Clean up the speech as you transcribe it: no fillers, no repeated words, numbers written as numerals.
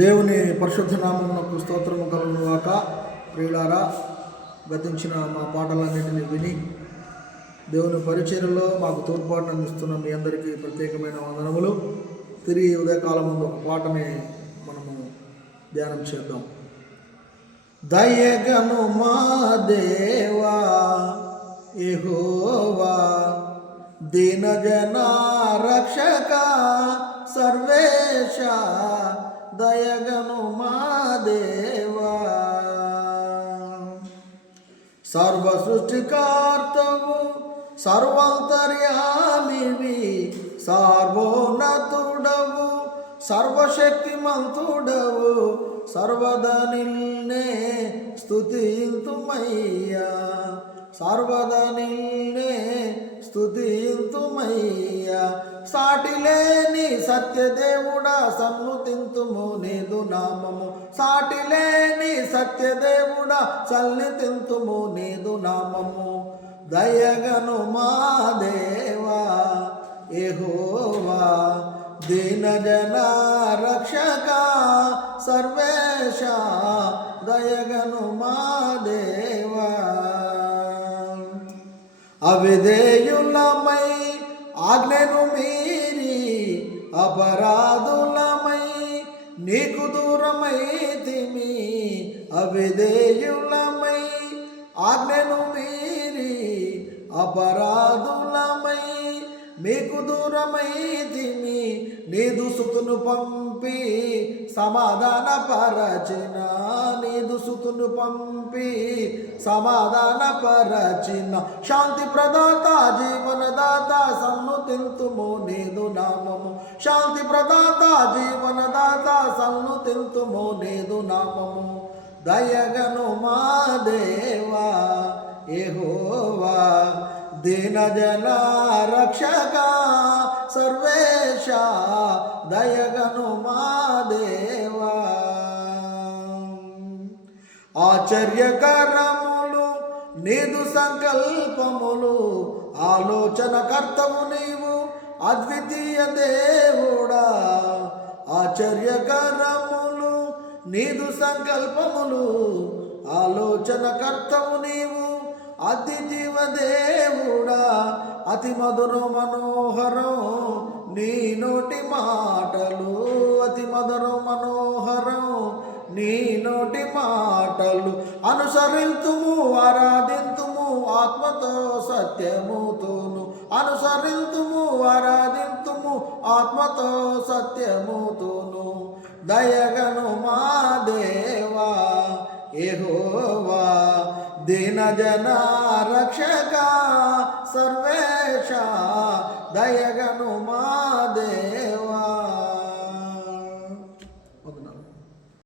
దేవుని పరిశుద్ధ నామమునకు స్తోత్రము కలుగును గాక. ప్రియులారా, గతించిన మా పాటలన్నింటినీ విని దేవుని పరిచర్యలో మాకు తోడ్పాటును అందిస్తున్న మీ అందరికీ ప్రత్యేకమైన వందనములు. తిరిగి ఉదయకాలం ముందు ఒక పాటని మనము ధ్యానం చేద్దాం. దయగను మా దేవా యెహోవా, దీనజన రక్షక సర్వేశ, దయగను మా దేవా. సర్వ సృష్టికర్తవు సర్వాంతర్యామివి, సార్వోన్నతుడవు సర్వశక్తిమంతుడవు, సర్వదా నిన్నే స్తుతింతుమయ్యా, సర్వదా నిన్నే స్తుతింతుమయ్యా. సాటిలేని సత్యదేవుడా సన్నుతింతుము నీదు నామము, సాటిలేని సత్యదేవుడా సన్నితింతుము నీదు నామము. దయగను మా దేవా యెహోవా, దీనజన రక్షక సర్వేశ, దయగను మా దేవా. అవిధేయులమై ఆజ్ఞను మీరి అపరాధులమై నీకు దూరమైతిమి, అవిధేయులమై ఆజ్ఞను మీరి అపరాధులమై మీకు దూరమైతిమి. నీదు సుతును పంపి సమాధాన పరచిన, నీదు సుతును పంపి సమాధాన పరచిన, శాంతి ప్రదాత జీవనదాత సన్నుతింతుము నీదు నామము, శాంతి ప్రదాత జీవనదాత సన్నుతింతుము నీదు నామము. దయగను మా దేవా యెహోవా, దీనజన రక్షక సర్వేశ, దయగను మా దేవా. ఆశ్చర్యకరములు నీదు సంకల్పములు, ఆలోచన కర్తవు నీవు అద్వితీయ దేవుడా. ఆశ్చర్యకరములు నీదు సంకల్పములు, ఆలోచన కర్తవు నీవు అద్వితీయ దేవుడా. అతి మధుర మనోహరం నీ నోటి మాటలు, అతి మధుర మనోహరం నీ నోటి మాటలు. అనుసరింతుము ఆరాధింతుము ఆత్మతో సత్యముతోను, అనుసరింతుము ఆరాధింతుము ఆత్మతో సత్యముతోను. దయగను మా దేవా యెహోవా, దీనజన రక్షక సర్వేశ, దయగను మా